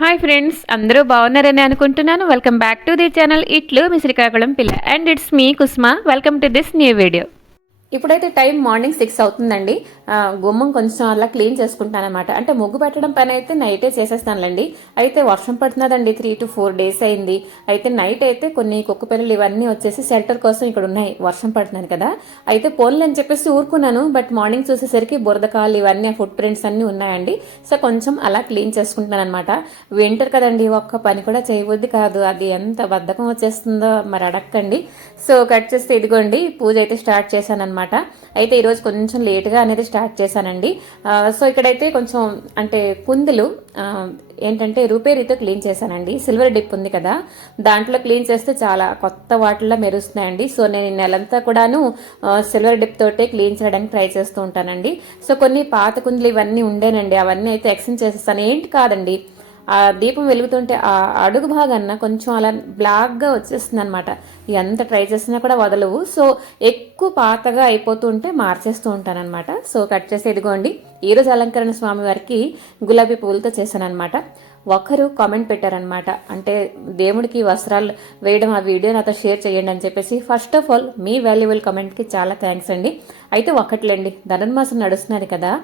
Hi friends, అందరూ బాగున్నారని అనుకుంటున్నాను. Welcome back to the channel ఇట్లు మీ శ్రీకాకుళం పిల్ల and it's me Kusma. Welcome to this new video. ఇప్పుడైతే టైం మార్నింగ్ 6 అవుతుందండి. గుమ్మం కొంచెం అలా క్లీన్ చేసుకుంటాను అనమాట. అంటే ముగ్గు పెట్టడం పని అయితే నైటే చేసేస్తానులేండి. అయితే వర్షం పడుతున్నదండి, 3 to 4 days అయింది. అయితే నైట్ అయితే కొన్ని కుక్క పిల్లలు ఇవన్నీ వచ్చేసి షెల్టర్ కోసం ఇక్కడ ఉన్నాయి, వర్షం పడుతున్నాను కదా. అయితే పోన్లు అని చెప్పేసి ఊరుకున్నాను. బట్ మార్నింగ్ చూసేసరికి బురదకాలు ఇవన్నీ ఫుట్ ప్రింట్స్ అన్నీ ఉన్నాయండి. సో కొంచెం అలా క్లీన్ చేసుకుంటున్నాను అనమాట. వింటర్ కదండి, ఒక్క పని కూడా చేయబుద్ది కాదు. అది ఎంత బద్ధకం వచ్చేస్తుందో మరి అడక్కండి. సో కట్ చేస్తే ఇదిగోండి పూజ అయితే స్టార్ట్ చేశాను అనమాట. అయితే ఈరోజు కొంచెం లేట్గా అనేది స్టార్ట్ చేశానండి. సో ఇక్కడైతే కొంచెం అంటే కుందులు ఏంటంటే రూపేరీతో క్లీన్ చేశానండి. సిల్వర్ డిప్ ఉంది కదా, దాంట్లో క్లీన్ చేస్తే చాలా కొత్త వాటిల్లో మెరుస్తున్నాయండి. సో నేను నెలంతా కూడాను సిల్వర్ డిప్ తోటే క్లీన్ చేయడానికి ట్రై చేస్తూ ఉంటానండి. సో కొన్ని పాత కుందులు ఇవన్నీ ఉండేనండి, అవన్నీ అయితే ఎక్స్చేంజ్ చేసేస్తాను. ఏంటి కాదండి, ఆ దీపం వెలుగుతుంటే ఆ అడుగు భాగాన్న కొంచెం అలా బ్లాక్గా వచ్చేస్తుంది అనమాట. ఎంత ట్రై చేసినా కూడా వదలవు. సో ఎక్కువ పాతగా అయిపోతూ ఉంటే మార్చేస్తూ ఉంటాను అనమాట. సో కట్ చేసి ఇదిగోండి ఈరోజు అలంకరణ స్వామి వారికి గులాబీ పువ్వులతో చేశాను అనమాట. ఒకరు కామెంట్ పెట్టారనమాట, అంటే దేవుడికి వస్త్రాలు వేయడం ఆ వీడియో నాతో షేర్ చేయండి అని చెప్పేసి. ఫస్ట్ ఆఫ్ ఆల్ మీ వాల్యుబుల్ కామెంట్కి చాలా థ్యాంక్స్ అండి. అయితే ఒకట్లేండి, ధనుర్మాసం నడుస్తున్నది కదా,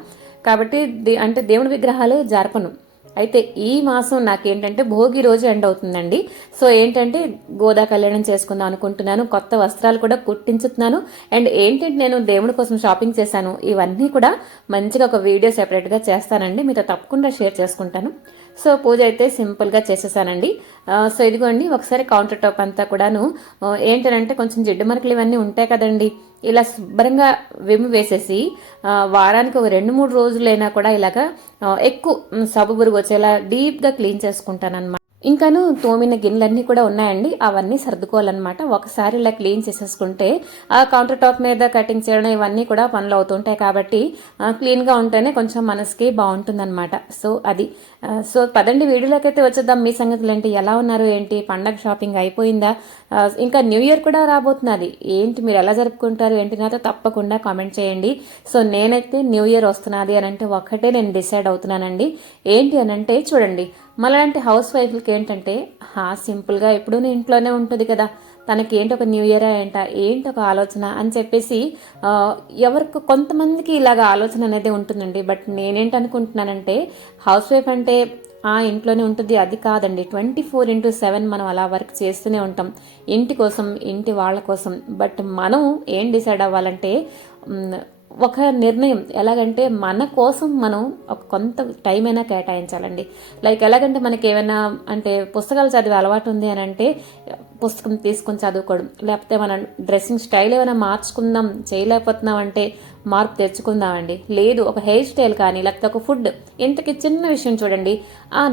కాబట్టి అంటే దేవుడి విగ్రహాలు జరపను. అయితే ఈ మాసం నాకేంటంటే భోగి రోజు ఎండ్ అవుతుందండి. సో ఏంటంటే గోదా కళ్యాణం చేసుకుందాం అనుకుంటున్నాను, కొత్త వస్త్రాలు కూడా కుట్టించుతున్నాను. అండ్ ఏంటంటే నేను దేవుడి కోసం షాపింగ్ చేశాను, ఇవన్నీ కూడా మంచిగా ఒక వీడియో సెపరేట్గా చేస్తానండి, మీతో తప్పకుండా షేర్ చేసుకుంటాను. సో పూజ అయితే సింపుల్గా చేసేసానండి. సో ఇదిగోండి ఒకసారి కౌంటర్ టాప్ అంతా కూడాను ఏంటంటే కొంచెం జిడ్డు మరకలు ఇవన్నీ ఉంటాయి కదండి, ఇలా శుభ్రంగా విమ్ వేసేసి వారానికి ఒక 2-3 రోజులైనా కూడా ఇలాగా ఎక్కువ సబ్బు బురుగు వచ్చేలా డీప్గా క్లీన్ చేసుకుంటాను అనమాట. ఇంకాను తోమిన గిన్నెలన్నీ కూడా ఉన్నాయండి, అవన్నీ సర్దుకోవాలన్నమాట. ఒకసారి ఇలా క్లీన్ చేసేసుకుంటే ఆ కౌంటర్ టాప్ మీద కటింగ్ చేయడం ఇవన్నీ కూడా పనులు అవుతుంటాయి. కాబట్టి క్లీన్గా ఉంటేనే కొంచెం మనసుకి బాగుంటుందన్నమాట. సో అది. సో పదండి వీడియోలోకి అయితే వచ్చేద్దాం. మీ సంగతులు ఏంటి, ఎలా ఉన్నారు ఏంటి, పండగ షాపింగ్ అయిపోయిందా, ఇంకా న్యూ ఇయర్ కూడా రాబోతున్నది, ఏంటి మీరు ఎలా జరుపుకుంటారు ఏంటి, నాతో తప్పకుండా కామెంట్ చేయండి. సో నేనైతే న్యూ ఇయర్ వస్తున్నది అని అంటే ఒక్కటే నేను డిసైడ్ అవుతున్నానండి. ఏంటి అని అంటే చూడండి, మళ్ళీ హౌస్ వైఫ్లకి ఏంటంటే సింపుల్గా ఎప్పుడూ ఇంట్లోనే ఉంటుంది కదా, తనకి ఏంటి ఒక న్యూ ఇయర్ ఏంటి ఒక ఆలోచన అని చెప్పేసి ఎవరికి కొంతమందికి ఇలాగ ఆలోచన అనేది ఉంటుందండి. బట్ నేనేంటి అనుకుంటున్నానంటే హౌస్ వైఫ్ అంటే ఇంట్లోనే ఉంటుంది, అది కాదండి. 24/7 మనం అలా వర్క్ చేస్తూనే ఉంటాం ఇంటి కోసం, ఇంటి వాళ్ళ కోసం. బట్ మనం ఏం డిసైడ్ అవ్వాలంటే ఒక నిర్ణయం, ఎలాగంటే మన కోసం మనం ఒక కొంత టైం అయినా కేటాయించాలండి. లైక్ ఎలాగంటే మనకి ఏమైనా అంటే పుస్తకాలు చదివే అలవాటు ఉంది అని అంటే పుస్తకం తీసుకొని చదువుకోవడం, లేకపోతే మన డ్రెస్సింగ్ స్టైల్ ఏమైనా మార్చుకుందాం చేయలేకపోతున్నాం అంటే మార్పు తెచ్చుకుందామండి. లేదు ఒక హెయిర్ స్టైల్ కానీ లేకపోతే ఒక ఫుడ్, ఇంతకి చిన్న విషయం చూడండి,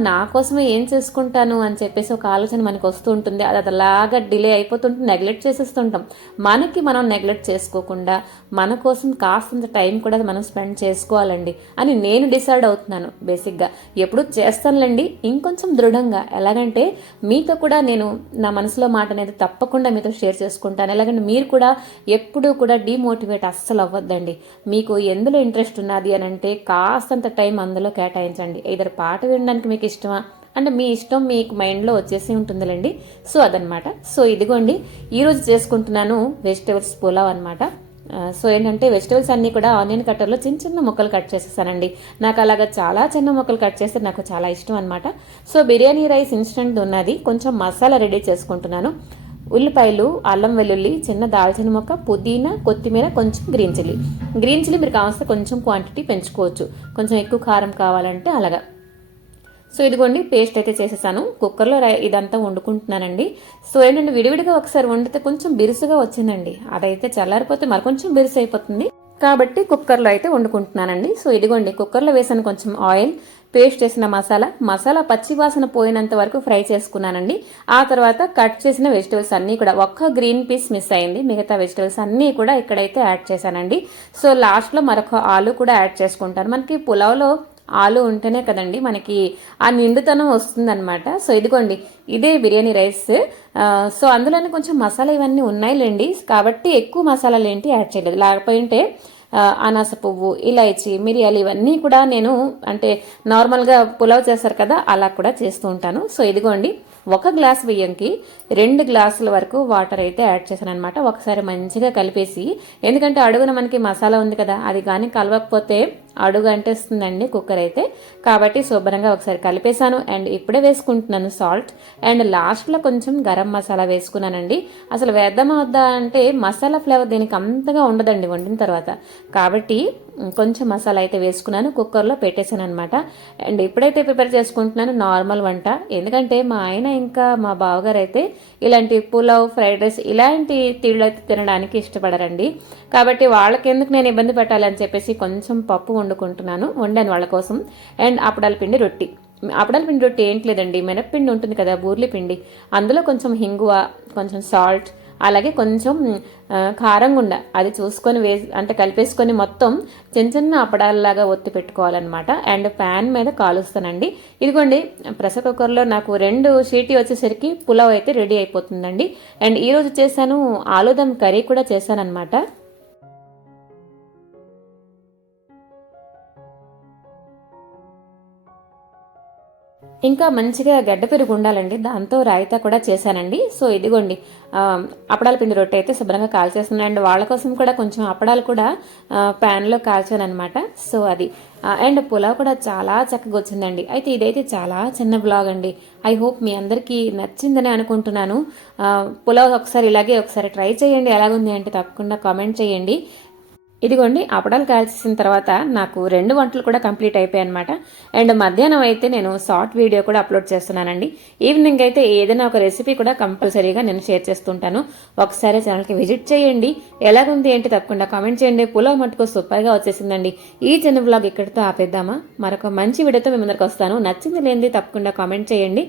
నా కోసమే ఏం చేసుకుంటాను అని చెప్పేసి ఒక ఆలోచన మనకు వస్తూ ఉంటుంది. అది అలాగా డిలే అయిపోతుంటే నెగ్లెక్ట్ చేసేస్తుంటాం. మనకి మనం నెగ్లెక్ట్ చేసుకోకుండా మన కోసం కాస్తంత టైం కూడా మనం స్పెండ్ చేసుకోవాలండి అని నేను డిసైడ్ అవుతున్నాను. బేసిక్గా ఎప్పుడు చేస్తానులేండి, ఇంకొంచెం దృఢంగా. ఎలాగంటే మీతో కూడా నేను నా మనసులో మాట అనేది తప్పకుండా మీతో షేర్ చేసుకుంటాను. ఎలాగంటే మీరు కూడా ఎప్పుడూ కూడా డిమోటివేట్ అస్సలు అవ్వద్దండి. మీకు ఎందులో ఇంట్రెస్ట్ ఉన్నది అని అంటే కాస్తంత టైం అందులో కేటాయించండి. ఇద్దరు పాట వినడానికి మీకు ఇష్టమా అంటే మీ ఇష్టం మీకు మైండ్లో వచ్చేసి ఉంటుందిలేండి. సో అదనమాట. సో ఇదిగోండి ఈరోజు చేసుకుంటున్నాను వెజిటేబుల్స్ పులావ్ అనమాట. సో ఏంటంటే వెజిటేబుల్స్ అన్నీ కూడా ఆనియన్ కట్టర్లో చిన్న చిన్న ముక్కలు కట్ చేసేసానండి. నాకు అలాగా చాలా చిన్న ముక్కలు కట్ చేస్తే నాకు చాలా ఇష్టం అనమాట. సో బిర్యానీ రైస్ ఇన్స్టెంట్ ఉన్నది, కొంచెం మసాలా రెడీ చేసుకుంటున్నాను. ఉల్లిపాయలు, అల్లం వెల్లుల్లి, చిన్న దాల్చిన మొక్క, పుదీనా, కొత్తిమీర, కొంచెం గ్రీన్ చిల్లీ మీరు కావాల్సిన కొంచెం క్వాంటిటీ పెంచుకోవచ్చు, కొంచెం ఎక్కువ కారం కావాలంటే అలాగా. సో ఇదిగోండి పేస్ట్ అయితే చేసేసాను. కుక్కర్లో ఇదంతా వండుకుంటున్నానండి. సో ఏంటంటే విడివిడిగా ఒకసారి వండితే కొంచెం బిరుసుగా వచ్చిందండి, అదైతే చల్లారిపోతే మరి కొంచెం బిరుసు అయిపోతుంది. కాబట్టి కుక్కర్లో అయితే వండుకుంటున్నానండి. సో ఇదిగోండి కుక్కర్లో వేసాను కొంచెం ఆయిల్, పేస్ట్ చేసిన మసాలా పచ్చి వాసన పోయినంత వరకు ఫ్రై చేసుకున్నానండి. ఆ తర్వాత కట్ చేసిన వెజిటబుల్స్ అన్నీ కూడా, ఒక్క గ్రీన్ పీస్ మిస్ అయింది, మిగతా వెజిటబుల్స్ అన్నీ కూడా ఇక్కడైతే యాడ్ చేశానండి. సో లాస్ట్లో మరొక ఆలు కూడా యాడ్ చేసుకుంటాను. మనకి పులావ్లో ఆలు ఉంటేనే కదండి మనకి ఆ నిండుతనం వస్తుందన్నమాట. సో ఇదిగోండి ఇదే బిర్యానీ రైస్. సో అందులోనే కొంచెం మసాలా ఇవన్నీ ఉన్నాయిలేండి, కాబట్టి ఎక్కువ మసాలాలు ఏంటి యాడ్ చేయలేదు. లేకపోతే అనాస పువ్వు, ఇలాచి, మిరియాలు ఇవన్నీ కూడా నేను అంటే నార్మల్గా పులావ్ చేస్తారు కదా అలా కూడా చేస్తూ ఉంటాను. సో ఇదిగోండి, 1 గ్లాస్ బియ్యంకి 2 గ్లాసుల వరకు వాటర్ అయితే యాడ్ చేశాను అనమాట. ఒకసారి మంచిగా కలిపేసి, ఎందుకంటే అడుగున మనకి మసాలా ఉంది కదా, అది కానీ కలవకపోతే అడుగు అంటేస్తుందండి కుక్కర్ అయితే. కాబట్టి శుభ్రంగా ఒకసారి కలిపేశాను. అండ్ ఇప్పుడే వేసుకుంటున్నాను సాల్ట్. అండ్ లాస్ట్లో కొంచెం గరం మసాలా వేసుకున్నానండి. అసలు వేద్దామా వద్దా అంటే మసాలా ఫ్లేవర్ దీనికి అంతగా ఉండదండి వండిన తర్వాత. కాబట్టి కొంచెం మసాలా అయితే వేసుకున్నాను, కుక్కర్లో పెట్టేశాను అనమాట. అండ్ ఇప్పుడైతే ప్రిపేర్ చేసుకుంటున్నాను నార్మల్ వంట. ఎందుకంటే మా ఆయన ఇంకా మా బావగారు అయితే ఇలాంటి పులావ్, ఫ్రైడ్ రైస్ ఇలాంటి తీళ్ళు అయితే తినడానికి ఇష్టపడరండి. కాబట్టి వాళ్ళకెందుకు నేను ఇబ్బంది పెట్టాలని చెప్పేసి కొంచెం పప్పు వండాను వాళ్ళ కోసం. అండ్ అప్పడాల పిండి రొట్టి. అప్పడాల పిండి రొట్టి ఏంటి లేదండి, మినప్పిండి ఉంటుంది కదా, బూర్లి పిండి, అందులో కొంచెం హింగువ, కొంచెం సాల్ట్, అలాగే కొంచెం కారం గుండ అది చూసుకొని అంటే కలిపేసుకొని మొత్తం చిన్న చిన్న అప్పడాలలాగా ఒత్తి పెట్టుకోవాలన్నమాట. అండ్ ప్యాన్ మీద కాలుస్తానండి. ఇదిగోండి, ప్రెషర్ కుక్కర్లో నాకు 2 సీటీ వచ్చేసరికి పులావ్ అయితే రెడీ అయిపోతుందండి. అండ్ ఈరోజు చేశాను ఆలుదమ్ కర్రీ కూడా చేశాను అనమాట. ఇంకా మంచిగా గడ్డ పెరుగు ఉండాలండి, దాంతో రాయితా కూడా చేశానండి. సో ఇదిగోండి, అప్పడాల పిండి రొట్టె అయితే శుభ్రంగా కాల్చేస్తున్నాను. అండ్ వాళ్ళ కోసం కూడా కొంచెం అప్పడాలు కూడా ప్యాన్లో కాల్చాను అనమాట. సో అది. అండ్ పులావ్ కూడా చాలా చక్కగా వచ్చిందండి. అయితే ఇదైతే చాలా చిన్న బ్లాగ్ అండి. ఐ హోప్ మీ అందరికీ నచ్చిందని అనుకుంటున్నాను. పులావ్ ఒకసారి ట్రై చేయండి, ఎలాగుంది అంటే తప్పకుండా కామెంట్ చేయండి. ఇదిగోండి, అప్పడాలు కాల్చేసిన తర్వాత నాకు 2 వంటలు కూడా కంప్లీట్ అయిపోయాయి అనమాట. అండ్ మధ్యాహ్నం అయితే నేను షార్ట్ వీడియో కూడా అప్లోడ్ చేస్తున్నానండి. ఈవినింగ్ అయితే ఏదైనా ఒక రెసిపీ కూడా కంపల్సరీగా నేను షేర్ చేస్తుంటాను. ఒకసారి ఛానల్కి విజిట్ చేయండి. ఎలాగుంది ఏంటి తప్పకుండా కామెంట్ చేయండి. పులావ్ మటుకు సూపర్గా వచ్చేసిందండి. ఈ చిన్న బ్లాగ్ ఇక్కడితో ఆపేద్దామా? మరొక మంచి వీడియోతో మీ ముందరికి వస్తాను. నచ్చింది లేనిది తప్పకుండా కామెంట్ చేయండి.